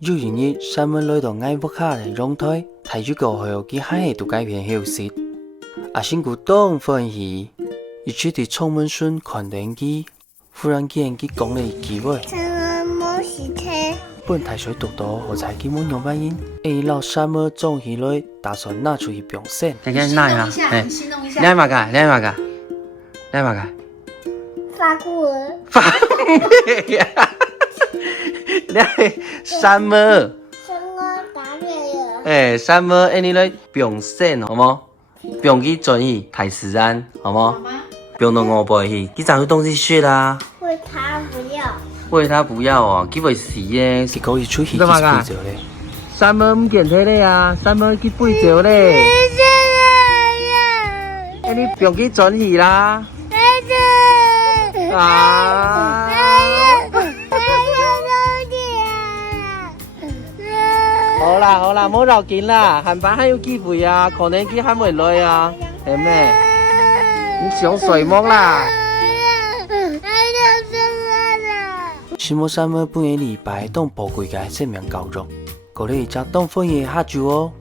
有一日，山姆來到愛不卡嘅陽台，睇住過後，佢喺度改變休息。阿星姑當歡喜，一出啲充滿信看電機，忽然間佢講了一句話：本太水讀到，我才基本用反應。老山姆總起來，打算拿出去表現。你看拿一下，哎，來嘛個，來嘛個，來嘛個。法國文。法咩呀？來山姆。什麼打臉呀？山姆，你來表現好冇？表去轉去睇時間，好冇？表到我背去，佢找個東西學啦。為他不要。為他不要哦，佢會死嘅。結果一出去，佢背著咧。山姆唔見睇你啊，山姆佢背著咧。你表去轉去啦。啊！好啦，唔好鬧緊啦，下班還有機會啊，可能佢還未來啊，係咩？你上水摸啦。新木山姆半夜禮拜當寶貴嘅生命教育，嗰啲就當歡喜下住哦。